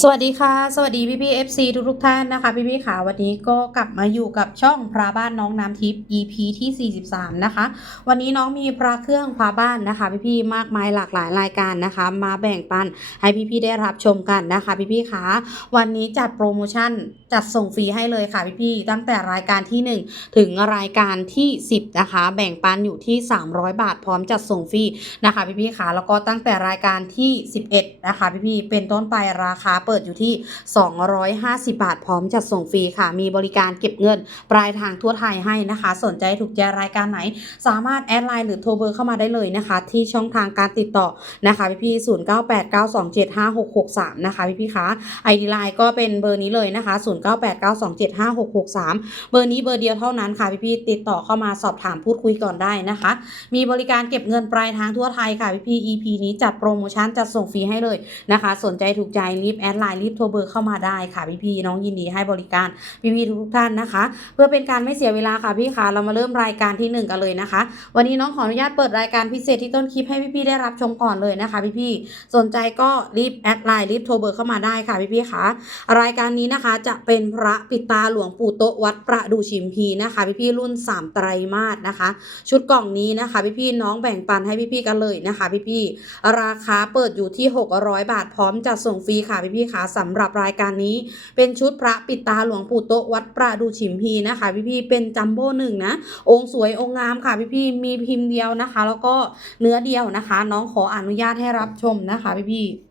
สวัสดีค่ะ สวัสดีพี่พี่ FC ทุกทุกท่านนะคะ พี่พี่ค่ะวันนี้ก็กลับมาอยู่กับช่องพระบ้านน้องน้ำทิพย์ EP ที่ 43 นะคะ วันนี้น้องมีพระเครื่องพระบ้านนะคะ พี่พี่มากมายหลากหลายรายการนะคะ มาแบ่งปันให้พี่พี่ได้รับชมกันนะคะ พี่พี่ๆค่ะวันนี้จัดโปรโมชั่นจัดส่งฟรีให้เลยค่ะพี่พี่ตั้งแต่รายการที่ 1 ถึงรายการที่ 10 นะคะ แบ่งปันอยู่ที่ 300 บาท พร้อมจัดส่งฟรีนะคะ พี่พี่ๆค่ะแล้วก็ตั้งแต่รายการที่ 11 นะคะ พี่พี่เป็นต้นไปราคาเปิดอยู่ที่ 250 บาท พร้อมจัดส่งฟรีค่ะ มีบริการเก็บเงิน ปลายทางทั่วไทยให้นะคะ สนใจถูกใจรายการไหน สามารถแอดไลน์หรือโทรเบอร์เข้ามาได้เลยนะคะ ที่ช่องทางการติดต่อนะคะพี่พี่ศูนย์เก้าแปดเก้าสองเจ็ดห้าหกหกสามนะคะพี่พี่คะไอดีไลน์ก็เป็นเบอร์นี้เลยนะคะศูนย์เก้าแปดเก้าสองเจ็ดห้าหกหกสามเบอร์นี้เบอร์เดียวเท่านั้นค่ะพี่พี่ติดต่อเข้ามาสอบถามพูดคุยก่อนได้นะคะ มีบริการเก็บเงินปลายทางทั่วไทยค่ะพี่พี่ EP นี้จัดโปรโมชั่นจัดส่งฟรีให้เลยนะคะ สนใจถูกใจรีบแอดไลน์รีบโทรเบอร์เข้ามาได้ค่ะพี่พี่น้องยินดีให้บริการพี่พี่ทุกท่านนะคะ เพื่อเป็นการไม่เสียเวลาค่ะพี่คะเรามาเริ่มรายการที่หนึ่งกันเลยนะคะ วันนี้น้องขออนุญาตเปิดรายการพิเศษที่ต้นคลิปให้พี่ๆได้รับชมก่อนเลยนะคะพี่ๆสนใจก็รีบแอดไลน์รีบโทรเบอร์เข้ามาได้ค่ะพี่ๆค่ะรายการนี้นะคะจะเป็นพระปิตาหลวงปู่โตวัดประดูชิมพีนะคะพี่ๆรุ่น 3 ไตรมาสนะคะ ชุดกล่องนี้นะคะพี่ๆน้องแบ่งปันให้พี่ๆกันเลยนะคะพี่ๆราคาเปิดอยู่ที่ 600 บาทพร้อมจัดส่งฟรีค่ะพี่ๆคะสำหรับรายการนี้ เป็นชุดพระปิดตาหลวงปู่โตวัดประดูชิมพีนะคะ พี่ๆเป็นจัมโบ้หนึ่งนะ องค์สวยองค์งามค่ะพี่พี่ๆมีพิมพ์เดียวนะคะ แล้วก็เนื้อเดียวนะคะ น้องขออนุญาตให้รับชมนะคะ พี่พี่ๆ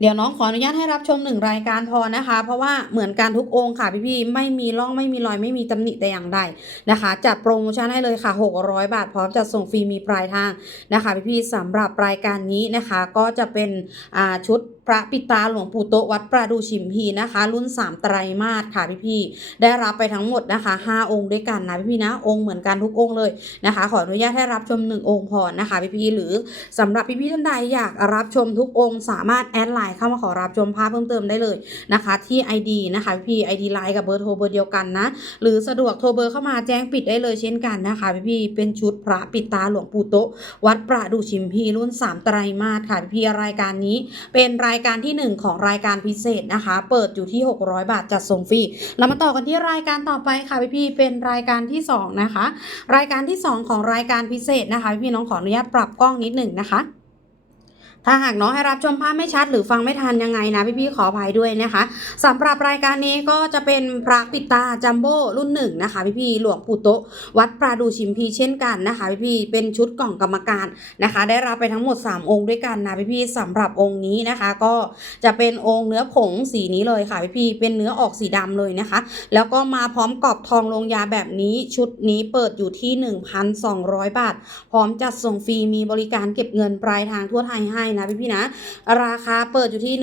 เดี๋ยวน้องขออนุญาตให้รับชมหนึ่งรายการพอนะคะ เพราะว่าเหมือนกันทุกองค์ค่ะพี่พี่ๆไม่มีร่องไม่มีรอยไม่มีตำหนิแต่อย่างใดนะคะจัดโปรโมชั่นให้เลยค่ะ 600 บาทพร้อมจัดส่งฟรีมีปลายทางนะคะพี่พี่ๆสำหรับรายการนี้นะคะก็จะเป็นชุดพระปิตาหลวงปู่โตวัดประดูชิมพีนะคะ รุ่น 3 ไตรมาสค่ะพี่พี่ๆได้รับไปทั้งหมดนะคะ 5 องค์ด้วยกันนะพี่พี่ๆนะองค์เหมือนกันทุกองค์เลยนะคะ ขออนุญาตให้รับชม 1 องค์พอนะคะพี่พี่ๆหรือสำหรับพี่พี่ๆท่านใดอยากรับชมทุกองค์ สามารถแอดไลน์เข้ามาขอรับชมภาพเพิ่มเติมได้เลยนะคะ ที่ ID นะคะพี่ๆ ID ไลน์กับเบอร์โทรเบอร์เดียวกันนะหรือสะดวกโทรเบอร์เข้ามาแจ้งปิดได้เลยเช่นกันนะคะพี่พี่ๆเป็นชุดพระปิตาหลวงปู่โตวัดประดูชิมพีรุ่น 3 ไตรมาสค่ะพี่พี่ๆรายการนี้เป็นรายายการที่หนึ่งของรายการพิเศษนะคะ เปิดอยู่ที่ 600 บาทจัดส่งฟรีเรามาต่อกันที่รายการต่อไปค่ะพี่พี่เป็นรายการที่สองนะคะ รายการที่สองของรายการพิเศษนะคะพี่น้องขออนุญาตปรับกล้องนิดหนึ่งนะคะ ถ้าหากน้องให้รับชมภาพไม่ชัด หรือฟังไม่ทันยังไงนะพี่ๆขออภัยด้วยนะคะสำหรับรายการนี้ก็จะเป็นพระปิดตาจัมโบ้รุ่นหนึ่งนะคะพี่ๆหลวงปู่โตวัดปราดูชิมพีเช่นกันนะคะพี่ๆเป็นชุดกล่องกรรมการนะคะ ได้รับไปทั้งหมด 3 องค์ด้วยกันนะพี่ๆสำหรับองค์นี้นะคะ ก็จะเป็นองค์เนื้อผงสีนี้เลยค่ะพี่ๆเป็นเนื้อออกสีดำเลยนะคะ แล้วก็มาพร้อมกรอบทองลงยาแบบนี้ชุดนี้เปิดอยู่ที่ 1,200 บาท พร้อมจัดส่งฟรีมีบริการเก็บเงินปลายทางทั่วไทยให้นะพี่ๆนะ ราคาเปิดอยู่ที่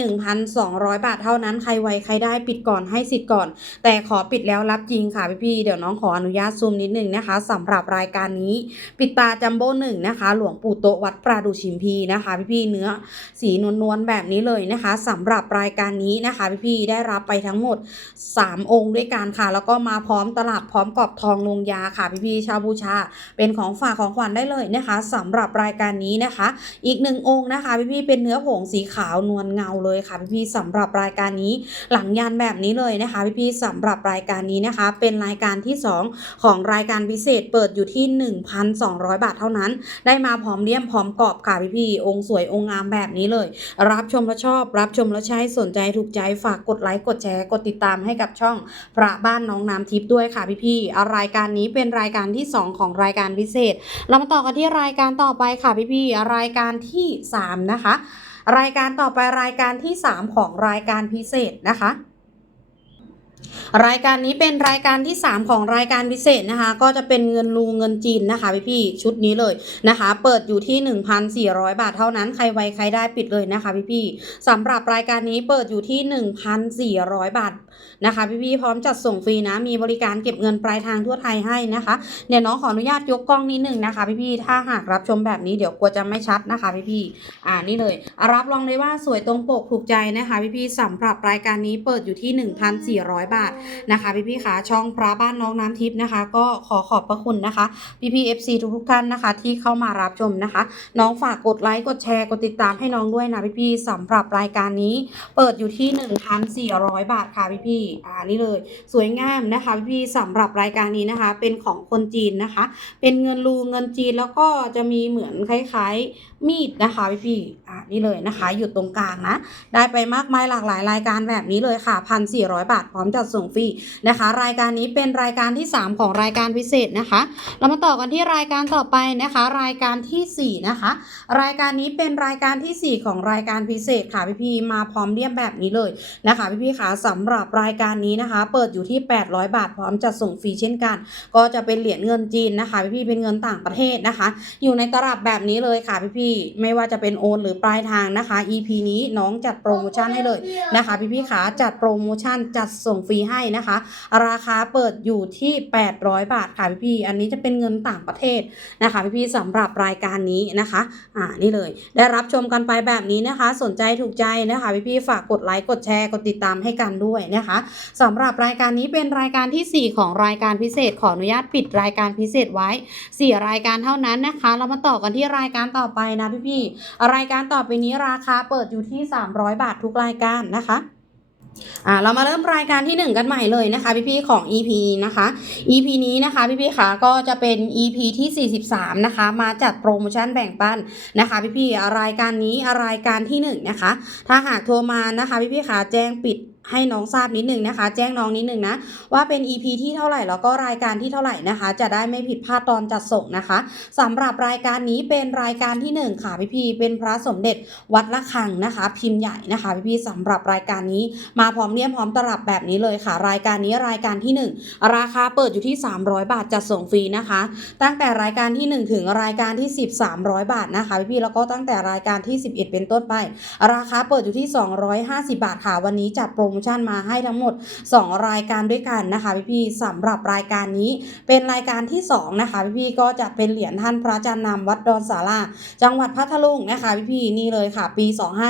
1,200 บาทเท่านั้นใครไวใครได้ปิดก่อนให้สิทธิ์ก่อน แต่ขอปิดแล้วรับจริงค่ะพี่ๆเดี๋ยวน้องขออนุญาตซูมนิดนึงนะคะสำหรับรายการนี้ ปิดตาจัมโบ้หนึ่งนะคะ หลวงปู่โตวัดปราดูชิมพีนะคะ พี่ๆเนื้อสีนวลๆแบบนี้เลยนะคะสำหรับรายการนี้นะคะ พี่ๆได้รับไปทั้งหมด 3 องค์ด้วยกันค่ะ แล้วก็มาพร้อมตลับพร้อมกรอบทองลงยาค่ะพี่ๆชาวบูชา เป็นของฝากของขวัญได้เลยนะคะสำหรับรายการนี้นะคะ อีกหนึ่งองค์นะคะพี่ๆเป็นเนื้อผงสีขาวนวลเงาเลยค่ะพี่ๆสำหรับรายการนี้หลังยันแบบนี้เลยนะคะพี่ๆสำหรับรายการนี้นะคะ เป็นรายการที่ 2 ของรายการพิเศษเปิดอยู่ที่ 1,200 บาทเท่านั้น ได้มาพร้อมเลี่ยมพร้อมกรอบค่ะพี่ๆองค์สวยองค์งามแบบนี้เลย รับชมแล้วชอบ รับชมแล้วใช้สนใจถูกใจฝากกดไลค์กดแชร์กดติดตามให้กับช่องพระบ้านน้องน้ำทิพย์ด้วยค่ะพี่ๆรายการนี้เป็นรายการที่ 2 ของรายการพิเศษ เรามาต่อกันที่รายการต่อไปค่ะพี่ๆรายการที่ 3นะคะ รายการต่อไปรายการที่ 3 ของรายการพิเศษนะคะ รายการนี้เป็นรายการที่ 3 ของรายการพิเศษนะคะ ก็จะเป็นเงินรูเงินจีนนะคะพี่พี่ชุดนี้เลยนะคะ เปิดอยู่ที่ 1,400 บาทเท่านั้นใครไวใครได้ปิดเลยนะคะพี่พี่สำหรับรายการนี้เปิดอยู่ที่ 1,400 บาทนะคะพี่พี่พร้อมจัดส่งฟรีนะมีบริการเก็บเงินปลายทางทั่วไทยให้นะคะเดี๋ยวน้องขออนุญาตยกกล้องนิดหนึ่งนะคะพี่พี่ถ้าหากรับชมแบบนี้เดี๋ยวกลัวจะไม่ชัดนะคะพี่พี่อ่านี่เลยอะรับรองเลยว่าสวยตรงปกถูกใจนะคะพี่พี่สำหรับรายการนี้เปิดอยู่ที่ 1,400บาทนะคะพี่ๆค่ะช่องพระบ้านน้องน้ำทิพย์นะคะ ก็ขอขอบพระคุณนะคะพี่พี่ FC ทุกๆท่านนะคะ ที่เข้ามารับชมนะคะ น้องฝากกดไลค์กดแชร์กดติดตามให้น้องด้วยนะพี่พี่สำหรับรายการนี้ เปิดอยู่ที่ 1,400 บาทค่ะพี่พี่อ่านี่เลย สวยงามนะคะพี่พี่สำหรับรายการนี้นะคะ เป็นของคนจีนนะคะ เป็นเงินรูเงินจีนแล้วก็จะมีเหมือนคล้ายๆมีดนะคะพี่พี่ๆอ่านี่เลยนะคะ อยู่ตรงกลางนะ ได้ไปมากมายหลากหลายรายการแบบนี้เลยค่ะ1,400บาทพร้อมจัดส่งฟรีนะคะ รายการนี้เป็นรายการที่ 3 ของรายการพิเศษนะคะ เรามาต่อกันที่รายการต่อไปนะคะ รายการทีสี่4 นะคะ รายการนี้เป็นรายการทีสี่4 ของรายการพิเศษค่ะพี่พี่ๆมาพร้อมเรียบแบบนี้เลยนะคะพี่พี่ๆค่ะสำหรับรายการนี้นะคะ เปิดอยู่ที่ 800 บาทพร้อมจัดส่งฟรีเช่นกัน ก็จะเป็นเหรียญเงินจีนนะคะพี่พี่ๆเป็นเงินต่างประเทศนะคะ อยู่ในตลับแบบนี้เลยค่ะพี่พี่ๆไม่ว่าจะเป็นโอน หรือปลายทางนะคะ EP นี้น้องจัดโปรโมชั่นให้เลยนะคะ พี่พี่ๆขาจัดโปรโมชั่นจัดส่งฟรีให้นะคะ ราคาเปิดอยู่ที่ 800 บาทค่ะพี่พี่ๆอันนี้จะเป็นเงินต่างประเทศนะคะพี่พี่ๆสำหรับรายการนี้นะคะอ่านี่เลย ได้รับชมกันไปแบบนี้นะคะ สนใจถูกใจนะคะพี่พี่ๆฝากกดไลค์กดแชร์กดติดตามให้กันด้วยนะคะสำหรับรายการนี้เป็นรายการที่ 4 ของรายการพิเศษขออนุญาตปิดรายการพิเศษไว้ 4 รายการเท่านั้นนะคะ เรามาต่อกันที่รายการต่อไปนะพี่ๆรายการต่อไปนี้ราคาเปิดอยู่ที่ 300 บาททุกรายการนะคะอ่าเรามาเริ่มรายการที่ 1 กันใหม่เลยนะคะพี่ๆของ EP นะคะ EP นี้นะคะพี่ๆค่ะก็จะเป็น EP ที่ 43 นะคะ มาจัดโปรโมชั่นแบ่งปันนะคะพี่ๆรายการนี้รายการที่ 1 นะคะ ถ้าหากโทรมานะคะพี่ๆค่ะแจ้งปิด ให้น้องทราบนิดนึงนะคะ แจ้งน้องนิดนึงนะ ว่าเป็น EP ที่เท่าไหร่แล้วก็รายการที่เท่าไหร่นะคะ จะได้ไม่ผิดพลาดตอนจัดส่งนะคะสำหรับรายการนี้เป็นรายการที่ 1 ค่ะพี่ๆเป็นพระสมเด็จวัดละคังนะคะ พิมพ์ใหญ่นะคะพี่ๆสำหรับรายการนี้มาพร้อมเลี่ยมพร้อมตลับแบบนี้เลยค่ะ รายการนี้รายการที่ 1 ราคาเปิดอยู่ที่ 300 บาทจัดส่งฟรีนะคะ ตั้งแต่รายการที่ 1 ถึงรายการที่ 10 300 บาทนะคะพี่ๆแล้วก็ตั้งแต่รายการที่ 11 เป็นต้นไป ราคาเปิดอยู่ที่ 250 บาทค่ะวันนี้จัดโปรโมชั่นมาให้ทั้งหมด 2 รายการด้วยกันนะคะพี่ๆสำหรับรายการนี้เป็นรายการที่ 2 นะคะพี่ๆก็จะเป็นเหรียญท่านพระอาจารย์นำวัดดอนสาราจังหวัดพัทลุงนะคะพี่ๆนี่เลยค่ะ ปี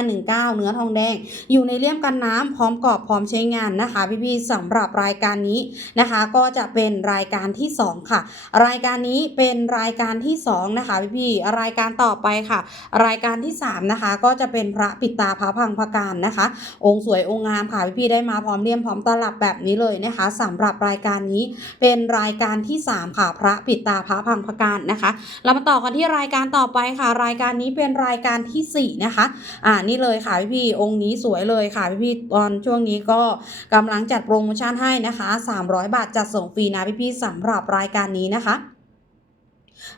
2519 เนื้อทองแดง อยู่ในเลี่ยมกันน้ำพร้อมกรอบพร้อมใช้งานนะคะพี่ๆสำหรับรายการนี้นะคะ ก็จะเป็นรายการที่ 2 ค่ะ รายการนี้เป็นรายการที่ 2 นะคะพี่ๆรายการต่อไปค่ะ รายการที่ 3 นะคะ ก็จะเป็นพระปิดตาพระพังพการนะคะ องค์สวยองค์งามค่ะพี่ๆได้มาพร้อมเลี่ยมพร้อมตลับแบบนี้เลยนะคะสำหรับรายการนี้เป็นรายการที่ 3 ค่ะพระปิดตาพระพังพการนะคะเรามาต่อกันที่รายการต่อไปค่ะ รายการนี้เป็นรายการทีสี่4 นะคะอ่านี่เลยค่ะพี่พี่องค์นี้สวยเลยค่ะพี่พี่ตอนช่วงนี้ก็กำลังจัดโปรโมชั่นให้นะคะ 300 บาทจัดส่งฟรีนะพี่พี่สำหรับรายการนี้นะคะ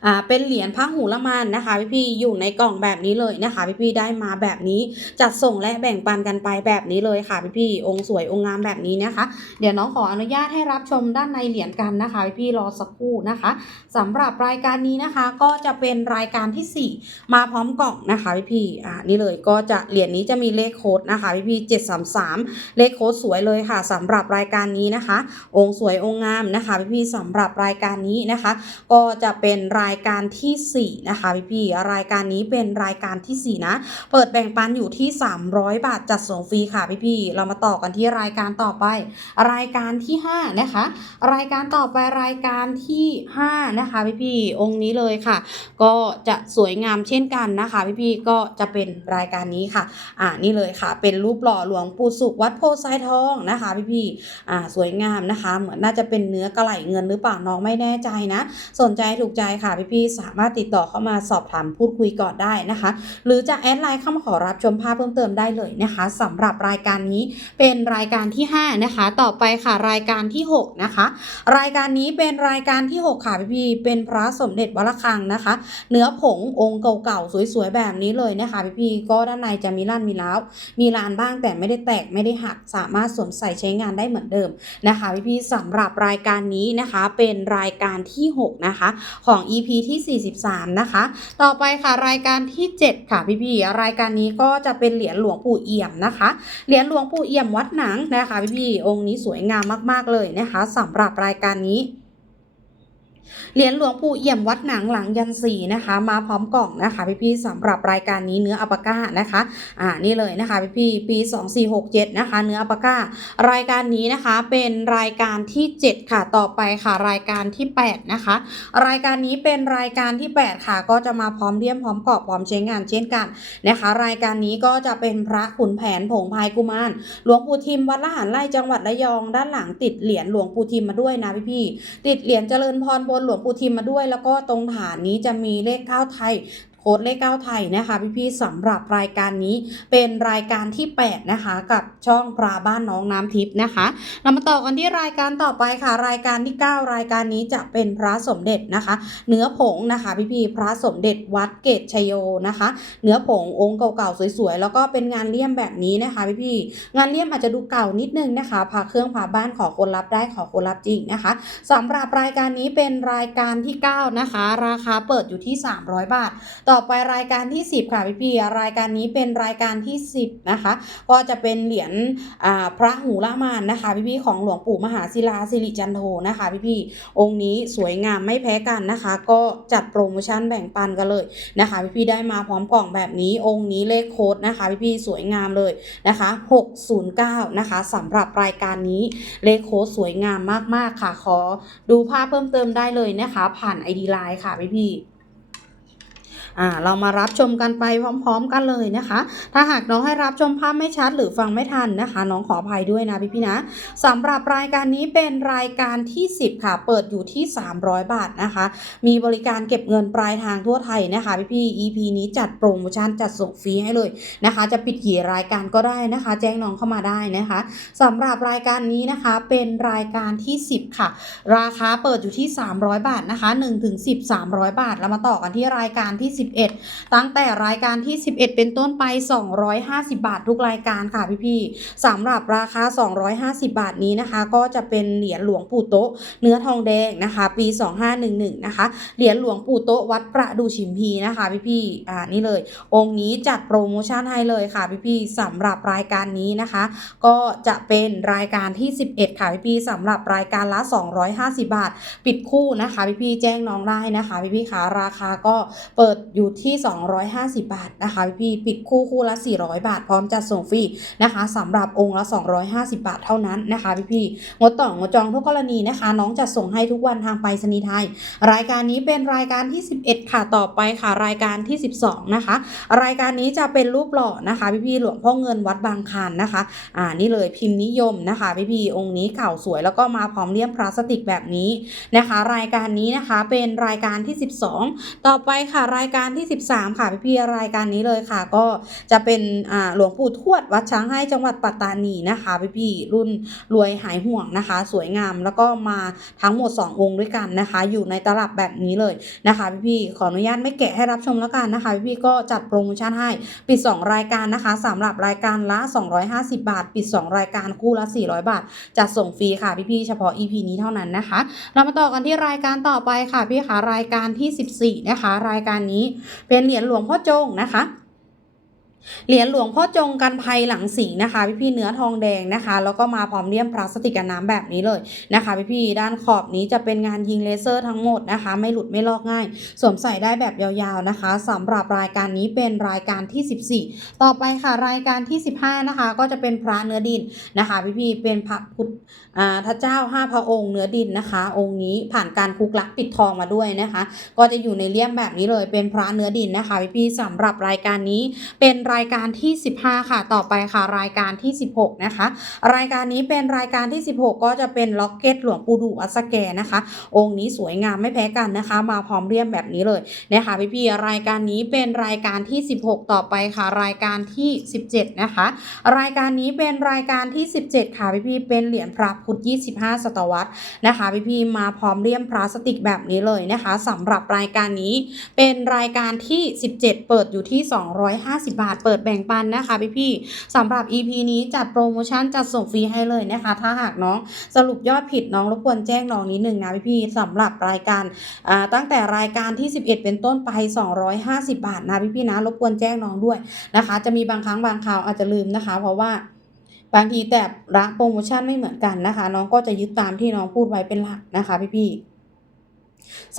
อ่าเป็นเหรียญพระหูละมันนะคะพี่พี่อยู่ในกล่องแบบนี้เลยนะคะพี่พี่ได้มาแบบนี้จัดส่งและแบ่งปันกันไปแบบนี้เลยค่ะพี่พี่องค์สวยองค์งามแบบนี้นะคะ เดี๋ยวน้องขออนุญาตให้รับชมด้านในเหรียญกันนะคะพี่พี่รอสักครู่นะคะสำหรับรายการนี้นะคะ ก็จะเป็นรายการที่ 4 มาพร้อมกล่องนะคะพี่พี่อ่านี่เลยก็จะเหรียญนี้จะมีเลขโค้ดนะคะพี่พี่เจ็ดสามสามเลขโค้ดสวยเลยค่ะสำหรับรายการนี้นะคะ องค์สวยองค์งามนะคะพี่พี่สำหรับรายการนี้นะคะ ก็จะเป็นรายการทีสี่ 4 นะคะพี่พี่รายการนี้เป็นรายการทีสี่ 4 นะ เปิดแบ่งปันอยู่ที่ 300 บาทจัดส่งฟรีค่ะพี่พี่เรามาต่อกันที่รายการต่อไป รายการที่ 5 นะคะ รายการต่อไปรายการที่ 5 นะคะพี่พี่องค์นี้เลยค่ะ ก็จะสวยงามเช่นกันนะคะพี่พี่ก็จะเป็นรายการนี้ค่ะ อ่านี่เลยค่ะ เป็นรูปหล่อหลวงปู่สุขวัดโพไซทองนะคะพี่พี่อ่าสวยงามนะคะ เหมือนน่าจะเป็นเนื้อกระไหลเงินหรือเปล่าน้องไม่แน่ใจนะ สนใจถูกใจค่ะพี่ๆสามารถติดต่อเข้ามาสอบถามพูดคุยก่อนได้นะคะ หรือจะแอดไลน์เข้ามาขอรับชมภาพเพิ่มเติมได้เลยนะคะสำหรับรายการนี้เป็นรายการที่ 5 นะคะ ต่อไปค่ะรายการที่ 6 นะคะ รายการนี้เป็นรายการที่ 6 ค่ะพี่ๆเป็นพระสมเด็จวัดระฆังนะคะ เนื้อผงองค์เก่าๆสวยๆแบบนี้เลยนะคะพี่ๆก็ด้านในจะมีลั่นมีล้าวมีลานบ้างแต่ไม่ได้แตกไม่ได้หักสามารถสวมใส่ใช้งานได้เหมือนเดิมนะคะพี่ๆสำหรับรายการนี้นะคะเป็นรายการที่ 6 นะคะของ EP ที่ 43 นะคะ ต่อไปค่ะรายการที่ 7 ค่ะพี่ๆรายการนี้ก็จะเป็นเหรียญหลวงปู่เอี่ยมนะคะ เหรียญหลวงปู่เอี่ยมวัดหนังนะคะพี่ๆองค์นี้สวยงามมากๆเลยนะคะสำหรับรายการนี้ เหรียญหลวงปู่เอี่ยมวัดหนังหลังยันสีนะคะ มาพร้อมกล่องนะคะพี่ๆสำหรับรายการนี้เนื้ออัปาก้านะคะอ่านี่เลยนะคะพี่ๆปี 2467 นะคะ เนื้ออัปาก้ารายการนี้นะคะเป็นรายการที่ 7 ค่ะต่อไปค่ะรายการที่ 8 นะคะ รายการนี้เป็นรายการที่ 8 ค่ะ ก็จะมาพร้อมเลี่ยมพร้อมกรอบพร้อมใช้งานเช่นกันนะคะ รายการนี้ก็จะเป็นพระขุนแผนผงพายกุมารหลวงปู่ทิมวัดละหารไร่จังหวัดระยอง ด้านหลังติดเหรียญหลวงปู่ทิมมาด้วยนะพี่ๆติดเหรียญเจริญพรบนหลวงปู่ทิมมาด้วย แล้วก็ตรงฐานนี้จะมีเลขเก้าไทย โค้ดเลขเก้าไทยนะคะพี่ๆสำหรับรายการนี้เป็นรายการที่ 8 นะคะ กับช่องปลาบ้านน้องน้ำทิพย์นะคะเรามาต่อกันที่รายการต่อไปค่ะ รายการที่ 9 รายการนี้จะเป็นพระสมเด็จนะคะ เนื้อผงนะคะพี่ๆพระสมเด็จวัดเกตชยโยนะคะ เนื้อผงองค์เก่าๆสวยๆแล้วก็เป็นงานเลี่ยมแบบนี้นะคะพี่ๆงานเลี่ยมอาจจะดูเก่านิดนึงนะคะพาเครื่องพาบ้านขอคนรับได้ขอคนรับจริงนะคะสำหรับรายการนี้เป็นรายการที่ 9 นะคะ ราคาเปิดอยู่ที่ 300 บาทต่อ่อไปรายการที่ 10 ค่ะพี่พี่รายการนี้เป็นรายการที่ 10 นะคะ ก็จะเป็นเหรียญพระหูละมานนะคะพี่พี่ของหลวงปู่มหาศิลาสิริจันโทนะคะพี่พี่องค์นี้สวยงามไม่แพ้กันนะคะ ก็จัดโปรโมชั่นแบ่งปันกันเลยนะคะพี่พี่ได้มาพร้อมกล่องแบบนี้องค์นี้เลขโค้ดนะคะพี่พี่สวยงามเลยนะคะ 609 นะคะสำหรับรายการนี้เลขโค้ดสวยงามมากๆค่ะ ขอดูภาพเพิ่มเติมได้เลยนะคะ ผ่าน ID Line ค่ะพี่พี่ อ่าเรามารับชมกันไปพร้อม ๆ กันเลยนะคะ ถ้าหากน้องให้รับชมภาพไม่ชัดหรือฟังไม่ทันนะคะ น้องขออภัยด้วยนะพี่พี่ๆนะสำหรับรายการนี้เป็นรายการที่ 10 ค่ะ เปิดอยู่ที่ 300 บาทนะคะ มีบริการเก็บเงินปลายทางทั่วไทยนะคะพี่พี่ๆ EP นี้จัดโปรโมชั่นจัดส่งฟรีให้เลยนะคะ จะปิดกี่รายการก็ได้นะคะ แจ้งน้องเข้ามาได้นะคะสำหรับรายการนี้นะคะเป็นรายการที่ 10 ค่ะ ราคาเปิดอยู่ที่ 300 บาทนะคะ1ถึง10 300 บาท แล้วมาต่อกันที่รายการที่11 ตั้งแต่รายการที่ 11 เป็นต้นไป 250 บาททุกรายการค่ะพี่ๆสำหรับราคา 250 บาทนี้นะคะ ก็จะเป็นเหรียญหลวงปู่โตะเนื้อทองแดงนะคะ ปี 2511 นะคะ เหรียญหลวงปู่โตะวัดประดูชิมพีนะคะพี่ๆอ่านี่เลย องค์นี้จัดโปรโมชั่นให้เลยค่ะพี่ๆสำหรับรายการนี้นะคะ ก็จะเป็นรายการที่ 11 ค่ะพี่ๆสำหรับรายการละ 250 บาท ปิดคู่นะคะพี่ๆแจ้งน้องได้นะคะพี่ๆขาราคาก็เปิดอยู่ที่ 250 บาทนะคะพี่ปิดคู่คู่ละ 400 บาท พร้อมจัดส่งฟรีนะคะสำหรับองค์ละ 250 บาทเท่านั้นนะคะพี่ๆงดต่องดจองทุกกรณีนะคะ น้องจะส่งให้ทุกวันทางไปรษณีย์ไทย รายการนี้เป็นรายการที่ 11 ค่ะต่อไปค่ะรายการที่ 12 นะคะ รายการนี้จะเป็นรูปหล่อนะคะพี่ๆหลวงพ่อเงินวัดบางคานนะคะอ่านี่เลยพิมพ์นิยมนะคะพี่พีองค์นี้เก่าสวยแล้วก็มาพร้อมเลี่ยมพลาสติกแบบนี้นะคะ รายการนี้นะคะเป็นรายการที่ 12 ต่อไปค่ะรายการการที่ 13 ค่ะพี่พีรายการนี้เลยค่ะ ก็จะเป็นหลวงปู่ทวดวัดช้างให้จังหวัดปัตตานีนะคะพี่พีรุ่นรวยหายห่วงนะคะ สวยงามแล้วก็มาทั้งหมด 2 องค์ด้วยกันนะคะ อยู่ในตลับแบบนี้เลยนะคะพี่พีขออนุญาตไม่แกะให้รับชมแล้วกันนะคะพี่พีก็จัดโปรโมชั่นให้ปิด 2 รายการนะคะสำหรับรายการละ 250 บาท ปิด 2 รายการคู่ละ 400 บาทจัดส่งฟรีค่ะพี่ๆเฉพาะ EP นี้เท่านั้นนะคะ เรามาต่อกันที่รายการต่อไปค่ะพี่คะรายการที่ 14 นะคะ รายการนี้เป็นเหรียญหลวงพ่อจงนะคะ เหรียญหลวงพ่อจงกันภัยหลังสีนะคะ พี่พี่เนื้อทองแดงนะคะ แล้วก็มาพร้อมเลี่ยมพลาสติกกันน้ำแบบนี้เลยนะคะ พี่พี่ด้านขอบนี้จะเป็นงานยิงเลเซอร์ทั้งหมดนะคะ ไม่หลุดไม่ลอกง่าย สวมใส่ได้แบบยาวๆนะคะสำหรับรายการนี้เป็นรายการที่ 14 ต่อไปค่ะรายการที่ 15 นะคะ ก็จะเป็นพระเนื้อดินนะคะ พี่พี่เป็นพระพุทธอ่าพระเจ้าห้าพระองค์เนื้อดินนะคะ องค์นี้ผ่านการคุกลักปิดทองมาด้วยนะคะ ก็จะอยู่ในเลี่ยมแบบนี้เลยเป็นพระเนื้อดินนะคะ พี่พี่สำหรับรายการนี้เป็นรายการที่ 15 ค่ะ ต่อไปค่ะ รายการที่ 16 นะคะ รายการนี้เป็นรายการที่ 16 ก็จะเป็นล็อกเก็ตหลวงปู่ดูวัสแกนะคะ องค์นี้สวยงามไม่แพ้กันนะคะ มาพร้อมเรียมแบบนี้เลยนะคะพี่พี่ๆรายการนี้เป็นรายการที่ 16 ต่อไปค่ะ รายการที่ 17 นะคะ รายการนี้เป็นรายการที่ 17 ค่ะพี่พี่ๆเป็นเหรียญพระพุทธ 25 ศตวรรษนะคะพี่พี่ๆมาพร้อมเลี่ยมพลาสติกแบบนี้เลยนะคะสำหรับรายการนี้เป็นรายการที่ 17 เปิดอยู่ที่ 250 บาทเปิดแบ่งปันนะคะพี่พี่ๆสำหรับ EP นี้จัดโปรโมชั่นจัดส่งฟรีให้เลยนะคะ ถ้าหากน้องสรุปยอดผิดน้องรบกวนแจ้งน้องนิดนึงนะพี่พี่ๆสำหรับรายการตั้งแต่รายการที่ 11 เป็นต้นไป 250 บาทนะพี่พี่ๆนะรบกวนแจ้งน้องด้วยนะคะ จะมีบางครั้งบางคราวอาจจะลืมนะคะ เพราะว่าบางทีแต่ละโปรโมชั่นไม่เหมือนกันนะคะ น้องก็จะยึดตามที่น้องพูดไว้เป็นหลักนะคะพี่พี่ๆ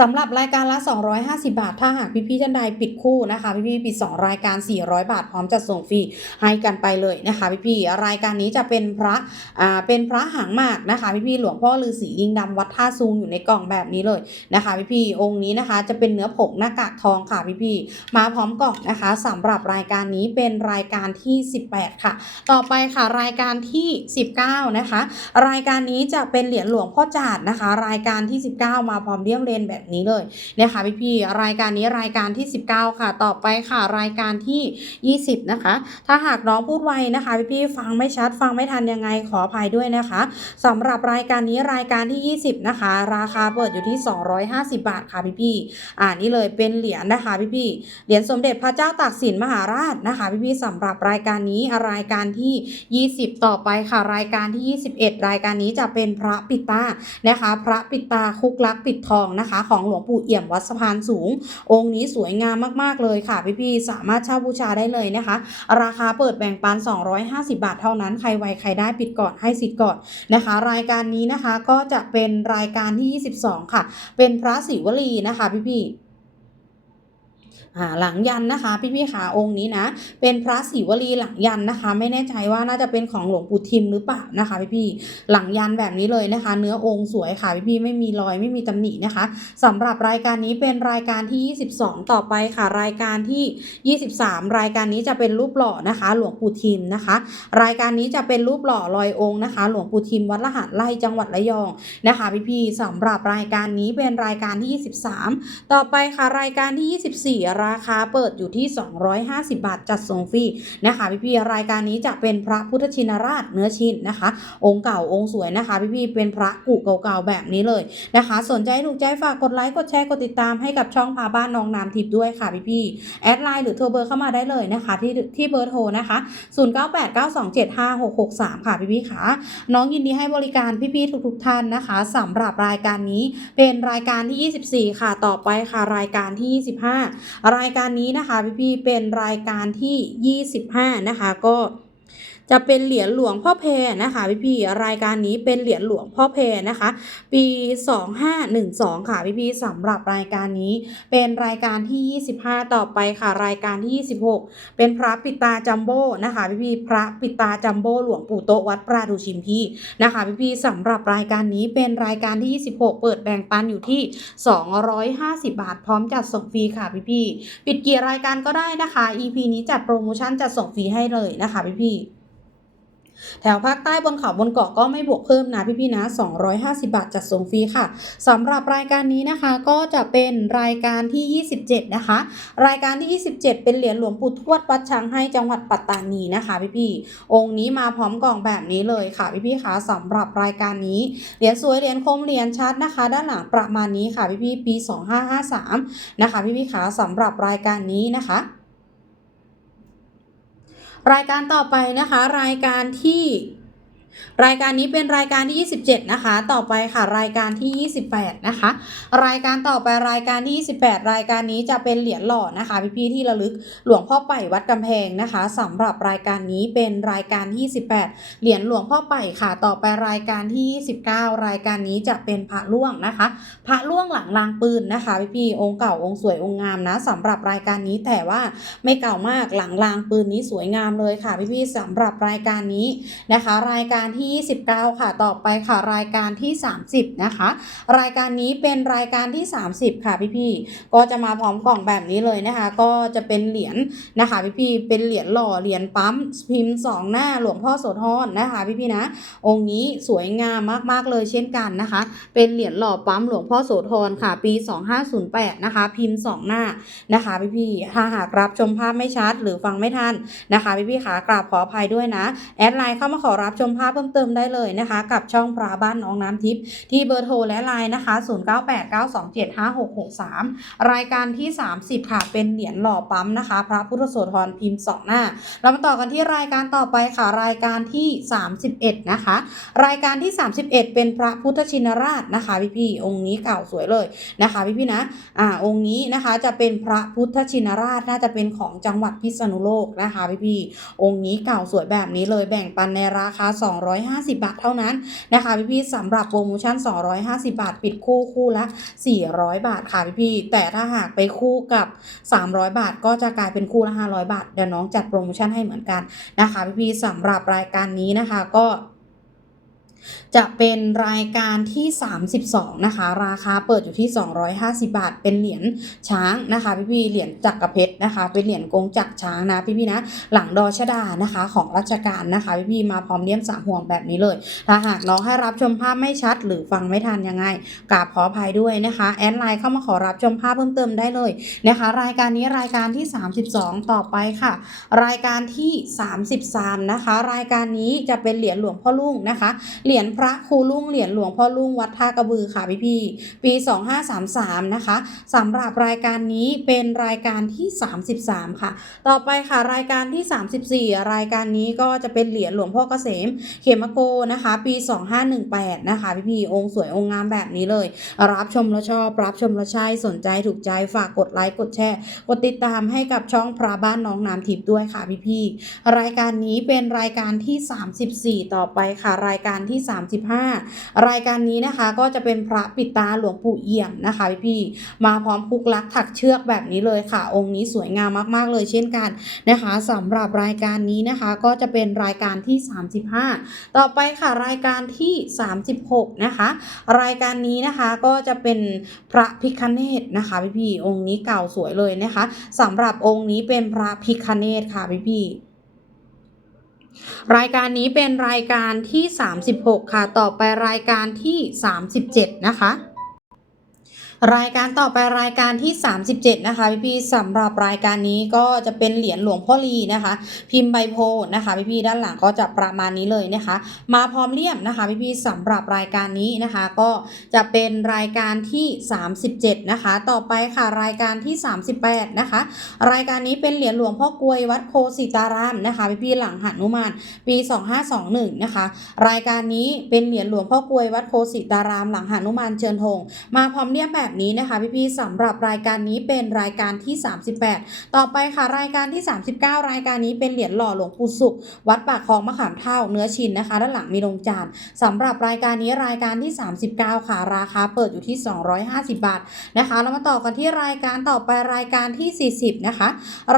สำหรับรายการละ 250 บาท ถ้าหากพี่ๆท่านใดปิดคู่นะคะ พี่ๆปิด 2 รายการ 400 บาท พร้อมจัดส่งฟรีให้กันไปเลยนะคะพี่ๆรายการนี้จะเป็นพระอ่าเป็นพระหางหมากนะคะพี่ๆหลวงพ่อฤาษีลิงดำวัดท่าซุงอยู่ในกล่องแบบนี้เลยนะคะพี่ๆองค์นี้นะคะจะเป็นเนื้อผงหน้ากากทองค่ะพี่ๆมาพร้อมกล่องนะคะสำหรับรายการนี้เป็นรายการที่ 18 ค่ะ ต่อไปค่ะรายการที่ 19 นะคะ รายการนี้จะเป็นเหรียญหลวงพ่อจาดนะคะ รายการที่ 19 มาพร้อมเลี่ยมเลนแบบนี้เลยนะคะพี่พี่ๆรายการนี้รายการที่ 19 ค่ะ ต่อไปค่ะ รายการที่ 20 นะคะ ถ้าหากน้องพูดไวนะคะพี่พี่ๆฟังไม่ชัดฟังไม่ทันยังไงขออภัยด้วยนะคะสำหรับรายการนี้รายการที่ 20 นะคะ ราคาเปิดอยู่ที่ 250 บาทค่ะพี่พี่ๆอ่านี่เลยเป็นเหรียญนะคะพี่พี่ๆเหรียญสมเด็จพระเจ้าตากสินมหาราชนะคะพี่พี่ๆสำหรับรายการนี้รายการที่ 20 ต่อไปค่ะ รายการที่ 21 รายการนี้จะเป็นพระปิดตานะคะ พระปิดตาคุกลักปิดทองนะคะของหลวงปู่เอี่ยมวัดสะพานสูง องค์นี้สวยงามมากๆเลยค่ะพี่ๆสามารถเช่าบูชาได้เลยนะคะ ราคาเปิดแบ่งปัน 250 บาทเท่านั้นใครไวใครได้ปิดก่อนให้สิทธิ์ก่อนนะคะ รายการนี้นะคะก็จะเป็นรายการที่ 22 ค่ะ เป็นพระศิวลีนะคะพี่ๆ หลังยันนะคะพี่ๆขาองค์นี้นะ เป็นพระศิวลีหลังยันนะคะ ไม่แน่ใจว่าน่าจะเป็นของหลวงปู่ทิมหรือเปล่านะคะพี่ๆหลังยันแบบนี้เลยนะคะ เนื้อองค์สวยค่ะพี่ๆไม่มีรอยไม่มีตำหนินะคะสำหรับรายการนี้เป็นรายการที่ 22 ต่อไปค่ะ รายการที่ 23 รายการนี้จะเป็นรูปหล่อนะคะ หลวงปู่ทิมนะคะ รายการนี้จะเป็นรูปหล่อลอยองค์นะคะ หลวงปู่ทิมวัดละหันไล่จังหวัดระยองนะคะพี่ๆสำหรับรายการนี้เป็นรายการที่ 23 ต่อไปค่ะรายการที่ 24ราคาเปิดอยู่ที่ 250 บาทจัดส่งฟรีนะคะพี่ๆรายการนี้จะเป็นพระพุทธชินราชเนื้อชินนะคะ องค์เก่าองค์สวยนะคะพี่ๆเป็นพระกุเก่าๆแบบนี้เลยนะคะ สนใจถูกใจฝากกดไลค์กดแชร์กดติดตามให้กับช่องพาบ้านน้องน้ำทิพย์ด้วยค่ะพี่ๆแอดไลน์หรือโทรเบอร์เข้ามาได้เลยนะคะที่ที่เบอร์โทรนะคะ 0989275663 ค่ะพี่ๆค่ะน้องยินดีให้บริการพี่ๆทุกๆท่านนะคะสำหรับรายการนี้เป็นรายการที่ 24 ค่ะต่อไปค่ะรายการที่ 25รายการนี้นะคะพี่ๆเป็นรายการที่ 25 นะคะ ก็ จะเป็นเหรียญหลวงพ่อเพนะคะพี่ๆรายการนี้เป็นเหรียญหลวงพ่อเพนะคะ ปี 2512 ค่ะพี่ๆสำหรับรายการนี้เป็นรายการที่ 25 ต่อไปค่ะ รายการที่ 26 เป็นพระปิตาจัมโบ้นะคะพี่ๆพระปิตาจัมโบ้หลวงปู่โตวัดปราดูชิมพีนะคะพี่ๆสำหรับรายการนี้เป็นรายการที่ 26 เปิดแบ่งปันอยู่ที่ 250 บาท พร้อมจัดส่งฟรีค่ะพี่ๆปิดกี่รายการก็ได้นะคะ EP นี้จัดโปรโมชั่นจัดส่งฟรีให้เลยนะคะพี่ๆ แถวภาคใต้บนเขาบนเกาะก็ไม่บวกเพิ่มนะพี่ๆนะ 250 บาทจัดส่งฟรีค่ะสำหรับรายการนี้นะคะก็จะเป็นรายการที่ 27 นะคะ รายการที่ 27 เป็นเหรียญหลวงปู่ทวดวัดช้างให้จังหวัดปัตตานีนะคะพี่ๆองค์นี้มาพร้อมกล่องแบบนี้เลยค่ะพี่ๆคะสำหรับรายการนี้เหรียญสวยเหรียญคมเหรียญชัดนะคะ ด้านหลังประมาณนี้ค่ะพี่ๆปี 2553 นะคะพี่ๆคะสำหรับรายการนี้นะคะ รายการต่อไปนะคะ รายการที่ รายการนี้เป็นรายการที่ 27 นะคะ ต่อไปค่ะ รายการที่ 28 นะคะ รายการต่อไปรายการที่ 28 รายการนี้จะเป็นเหรียญหล่อนะคะ พี่ๆที่ระลึกหลวงพ่อไปวัดกำแพงนะคะสำหรับรายการนี้เป็นรายการที่28 เหรียญหลวงพ่อไปค่ะ ต่อไปรายการที่ 29 รายการนี้จะเป็นพระล่วงนะคะ พระล่วงหลังรางปืนนะคะพี่ๆองค์เก่าองค์สวยองค์งามนะสำหรับรายการนี้แต่ว่าไม่เก่ามากหลังรางปืนนี้สวยงามเลยค่ะพี่ๆสำหรับรายการนี้นะคะ รายการที่ 29 ค่ะ ต่อไปค่ะ รายการที่ 30 นะคะ รายการนี้เป็นรายการที่ 30 ค่ะพี่ๆ ก็จะมาพร้อมกล่องแบบนี้เลยนะคะ ก็จะเป็นเหรียญนะคะพี่ๆ เป็นเหรียญหล่อ เหรียญปั๊ม พิมพ์สองหน้า หลวงพ่อโสธรนะคะพี่ๆ นะ องค์นี้สวยงามมากๆเลยเช่นกันนะคะ เป็นเหรียญหล่อปั๊มหลวงพ่อโสธรค่ะ ปี 2508 นะคะ พิมพ์สองหน้านะคะพี่ๆ ถ้าหากรับชมภาพไม่ชัดหรือฟังไม่ทันนะคะพี่ๆขากราบขออภัยด้วยนะ แอดไลน์เข้ามาขอรับชมภาพเพิ่มเติมได้เลยนะคะ กับช่องพระบ้านน้องน้ำทิพย์ที่เบอร์โทรและไลน์นะคะ 0989275663 รายการที่ 30 ค่ะ เป็นเหรียญหล่อปั๊มนะคะ พระพุทธโสธรพิมพ์สองหน้า เรามาต่อกันที่รายการต่อไปค่ะ รายการที่ 31 นะคะ รายการที่ 31 เป็นพระพุทธชินราชนะคะพี่ๆองค์นี้เก่าสวยเลยนะคะพี่ๆนะอ่าองค์นี้นะคะจะเป็นพระพุทธชินราชน่าจะเป็นของจังหวัดพิษณุโลกนะคะพี่ๆองค์นี้เก่าสวยแบบนี้เลยแบ่งปันในราคา250 บาทเท่านั้นนะคะ พี่ๆสำหรับโปรโมชั่น 250 บาท ปิดคู่คู่ละ 400 บาทค่ะพี่ๆแต่ถ้าหากไปคู่กับ 300 บาท ก็จะกลายเป็นคู่ละ 500 บาท เดี๋ยวน้องจัดโปรโมชั่นให้เหมือนกันนะคะ พี่ๆสำหรับรายการนี้นะคะก็ จะเป็นรายการที่ 32 นะคะ ราคาเปิดอยู่ที่ 250 บาท เป็นเหรียญช้างนะคะ พี่พี่เหรียญจักรเพชรนะคะ เป็นเหรียญกงจักรช้างนะ พี่พี่นะ หลังดอชดานะคะ ของราชการนะคะ พี่พี่มาพร้อมเลี่ยมสามห่วงแบบนี้เลย ถ้าหากน้องให้รับชมภาพไม่ชัด หรือฟังไม่ทันยังไงกราบขออภัยด้วยนะคะ แอดไลน์เข้ามาขอรับชมภาพเพิ่มเติมได้เลยนะคะ รายการนี้รายการที่ 32 ต่อไปค่ะ รายการที่ 33 นะคะ รายการนี้จะเป็นเหรียญหลวงพ่อลุงนะคะเหรียญพระครูลุงเหรียญหลวงพ่อลุงวัดท่ากระบือค่ะพี่พี่ปี 2533 นะคะสำหรับรายการนี้เป็นรายการที่ 33 ค่ะ ต่อไปค่ะรายการที่ 34 รายการนี้ก็จะเป็นเหรียญหลวงพ่อเกษม เขมโกนะคะ ปี 2518 นะคะพี่พี่องค์สวยองค์งามแบบนี้เลย รับชมแล้วชอบ รับชมแล้วใช่สนใจถูกใจฝากกดไลค์กดแชร์กดติดตามให้กับช่องพระบ้านน้องน้ำทิพย์ด้วยค่ะพี่พี่รายการนี้เป็นรายการที่ 34 ต่อไปค่ะรายการที่35 รายการนี้นะคะก็จะเป็นพระปิดตาหลวงปู่เอี่ยมนะคะพี่พี่ๆมาพร้อมพุกลักถักเชือกแบบนี้เลยค่ะ องค์นี้สวยงามมากๆเลยเช่นกันนะคะสำหรับรายการนี้นะคะก็จะเป็นรายการที่ 35 ต่อไปค่ะรายการที่ 36 นะคะ รายการนี้นะคะก็จะเป็นพระพิคเนตนะคะพี่พี่ๆองค์นี้เก่าสวยเลยนะคะสำหรับองค์นี้เป็นพระพิคเนตค่ะพี่พี่ๆ รายการนี้เป็นรายการที่ 36 ค่ะ ต่อไปรายการที่ 37 นะคะ รายการต่อไปรายการที่ 37 นะคะพี่พี่สำหรับรายการนี้ก็จะเป็นเหรียญหลวงพ่อลีนะคะ พิมพ์ใบโพนะคะพี่พี่ด้านหลังก็จะประมาณนี้เลยนะคะ มาพร้อมเลี่ยมนะคะพี่พี่สำหรับรายการนี้นะคะ ก็จะเป็นรายการที่ 37 นะคะ ต่อไปค่ะรายการที่ 38 นะคะ รายการนี้เป็นเหรียญหลวงพ่อกลวยวัดโพสิตารามนะคะพี่พี่หลังหันุมานปี 2521 นะคะ รายการนี้เป็นเหรียญหลวงพ่อกลวยวัดโพสิตารามหลังหันุมานเชิญธงมาพร้อมเลี่ยมแบบนี้นะคะพี่ๆสำหรับรายการนี้เป็นรายการที่ 38 ต่อไปค่ะรายการที่ 39 รายการนี้เป็นเหรียญหล่อหลวงปู่สุข วัดปากคลองมะขามเท่าเนื้อชินนะคะ ด้านหลังมีลงจานสำหรับรายการนี้รายการที่ 39 ค่ะราคาเปิดอยู่ที่ 250 บาทนะคะแล้วมาต่อกันที่รายการต่อไปรายการที่ 40 นะคะ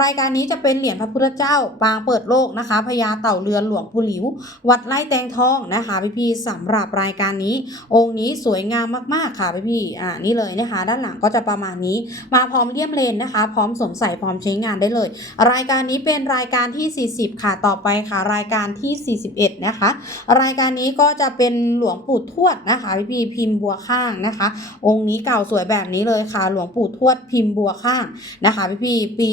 รายการนี้จะเป็นเหรียญพระพุทธเจ้า ปางเปิดโลกนะคะพญาเต่าเรือนหลวงปู่หลิว วัดไร่แตงทองนะคะพี่ๆสำหรับรายการนี้ องค์นี้สวยงามมากๆค่ะพี่พี่ๆอ่านี่เลยนะคะด้านหลังก็จะประมาณนี้ มาพร้อมเลี่ยมเลนนะคะ พร้อมสวมใส่พร้อมใช้งานได้เลย รายการนี้เป็นรายการที่ 40 ค่ะต่อไปค่ะ รายการที่ 41 นะคะ รายการนี้ก็จะเป็นหลวงปู่ทวดนะคะพี่พีพิมพ์บัวข้างนะคะ องค์นี้เก่าสวยแบบนี้เลยค่ะ หลวงปู่ทวดพิมพ์บัวข้างนะคะพี่พีปี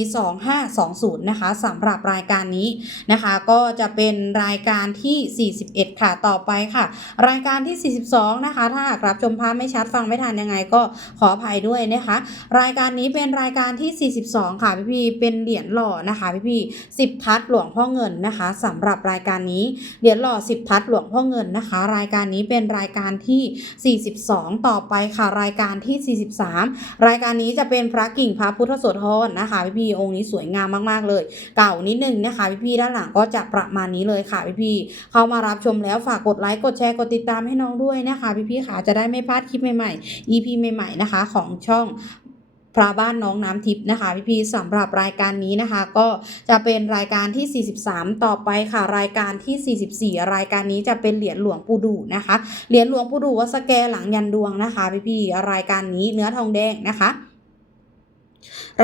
2520 นะคะสำหรับรายการนี้นะคะ ก็จะเป็นรายการที่ 41 ค่ะต่อไปค่ะ รายการที่ 42 นะคะ ถ้าหากรับชมภาพไม่ชัดฟังไม่ทันยังไงก็ขออภัยด้วยนะคะ รายการนี้เป็นรายการที่ 42 ค่ะพี่พี่เป็นเหรียญหล่อนะคะพี่พี่สิบทัดหลวงพ่อเงินนะคะสำหรับรายการนี้เหรียญหล่อสิบทัดหลวงพ่อเงินนะคะ รายการนี้เป็นรายการที่ 42 ต่อไปค่ะรายการที่ 43 รายการนี้จะเป็นพระกิ่งพระพุทธโสธรนะคะพี่พี่องค์นี้สวยงามมากๆเลย เก่านิดนึงนะคะพี่พี่ด้านหลังก็จะประมาณนี้เลยค่ะพี่พี่เข้ามารับชมแล้วฝากกดไลค์กดแชร์กดติดตามให้น้องด้วยนะคะพี่พี่ๆค่ะจะได้ไม่พลาดคลิปใหม่ๆ EP ใหม่ๆนะคะของช่องพระบ้านน้องน้ำทิพย์นะคะพี่พีสำหรับรายการนี้นะคะ ก็จะเป็นรายการที่ 43 ต่อไปค่ะ รายการที่ 44 รายการนี้จะเป็นเหรียญหลวงปู่ดูนะคะ เหรียญหลวงปู่ดูวัสแกหลังยันดวงนะคะพี่พีรายการนี้เนื้อทองแดงนะคะ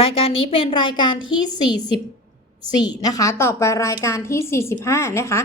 รายการนี้เป็นรายการที่40 4 นะคะ ต่อไปรายการที่ 45 นะคะ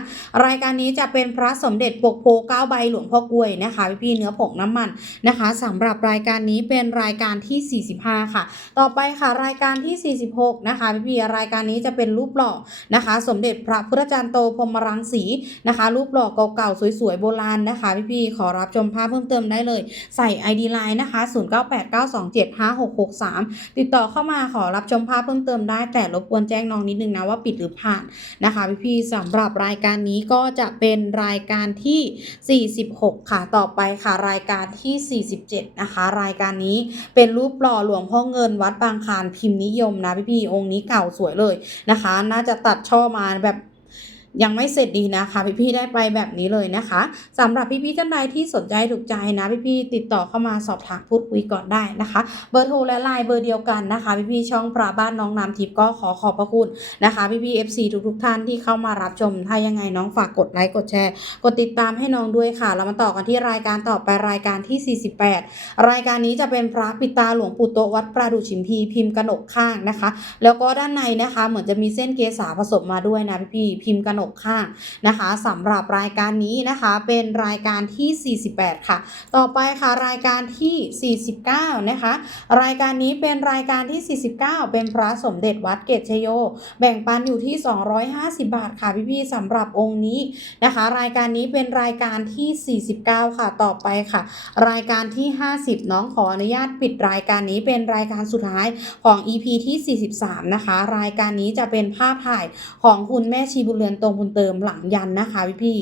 รายการนี้จะเป็นพระสมเด็จปกโพ9ใบหลวงพ่อกล้วยนะคะพี่ๆเนื้อผงน้ำมันนะคะสำหรับรายการนี้เป็นรายการที่ 45 ค่ะ ต่อไปค่ะรายการที่ 46 นะคะพี่ๆรายการนี้จะเป็นรูปหล่อนะคะ สมเด็จพระพุทธจารย์โตพรหมรังสีนะคะ รูปหล่อเก่าๆสวยๆโบราณนะคะพี่ๆขอรับชมภาพเพิ่มเติมได้เลย ใส่ ID Line นะคะ 0989275663 ติดต่อเข้ามาขอรับชมภาพเพิ่มเติมได้แต่รบกวนแจ้งน้องนิดนึงนะว่าปิดหรือผ่านนะคะพี่ๆสำหรับรายการนี้ก็จะเป็นรายการที่ 46 ค่ะต่อไปค่ะรายการที่ 47 นะคะ รายการนี้เป็นรูปหล่อหลวงพ่อเงินวัดบางคานพิมพ์นิยมนะพี่ๆองค์นี้เก่าสวยเลยนะคะ น่าจะตัดช่อมาแบบ ยังไม่เสร็จดีนะคะ พี่ๆได้ไปแบบนี้เลยนะคะสำหรับพี่ๆท่านใดที่สนใจถูกใจนะ พี่ๆติดต่อเข้ามาสอบถามพูดคุยก่อนได้นะคะ เบอร์โทรและไลน์เบอร์เดียวกันนะคะ พี่ๆช่องพระบ้านน้องน้ำทิพย์ก็ขอขอบพระคุณนะคะพี่ๆ FC ทุกๆท่านที่เข้ามารับชม ถ้ายังไงน้องฝากกดไลค์กดแชร์ กดติดตามให้น้องด้วยค่ะ เรามาต่อกันที่รายการต่อไปรายการที่ 48 รายการนี้จะเป็นพระปิตาหลวงปู่โตวัดประดู่ฉิมพีพิมพ์กระหนกข้างนะคะ แล้วก็ด้านในนะคะ เหมือนจะมีเส้นเกสาผสมมาด้วยนะพี่ๆพิมพ์กระหนกข้างนะคะสำหรับรายการนี้นะคะเป็นรายการที่ 48 ค่ะ ต่อไปค่ะรายการที่ 49 นะคะ รายการนี้เป็นรายการที่ 49 เป็นพระสมเด็จวัดเกตชโย แบ่งปันอยู่ที่ 250 บาทค่ะพี่ๆสำหรับองค์นี้นะคะ รายการนี้เป็นรายการที่ 49 ค่ะต่อไปค่ะ รายการที่ 50 น้องขออนุญาตปิดรายการนี้เป็นรายการสุดท้ายของ EP ที่ 43 นะคะ รายการนี้จะเป็นภาพถ่ายของคุณแม่ชีบุเรือนตรงบุญเติมหลังยันนะคะพี่พี่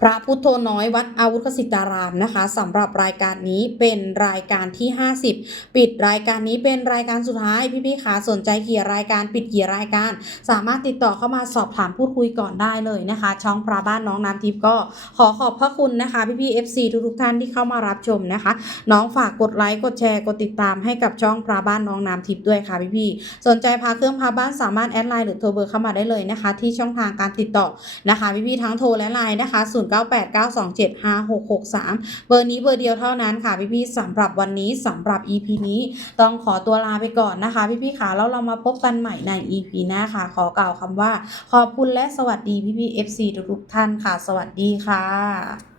พระพุทโธน้อยวัดอาวุธกสิตารามนะคะสำหรับรายการนี้เป็นรายการที่ 50 ปิดรายการนี้เป็นรายการสุดท้ายพี่ๆขาสนใจเกี่ยรายการปิดเกี่ยรายการ สามารถติดต่อเข้ามาสอบถามพูดคุยก่อนได้เลยนะคะ ช่องพระบ้านน้องน้ำทิพย์ก็ขอขอบพระคุณนะคะพี่ๆ FC ทุกๆท่านที่เข้ามารับชมนะคะ น้องฝากกดไลค์กดแชร์กดติดตามให้กับช่องพระบ้านน้องน้ำทิพย์ด้วยค่ะพี่ๆสนใจพาเครื่องพาบ้านสามารถแอดไลน์หรือโทรเบอร์เข้ามาได้เลยนะคะ ที่ช่องทางการติดต่อนะคะพี่ๆทั้งโทรและไลน์นะคะ0989275663 เบอร์นี้เบอร์เดียวเท่านั้นค่ะพี่ๆสำหรับวันนี้สำหรับ EP นี้ต้องขอตัวลาไปก่อนนะคะ พี่ๆค่ะแล้วเรามาพบกันใหม่ใน EP หน้าค่ะ ขอกล่าวคำว่า ขอบคุณและสวัสดีพี่ๆ FC ทุกๆท่านค่ะ สวัสดีค่ะ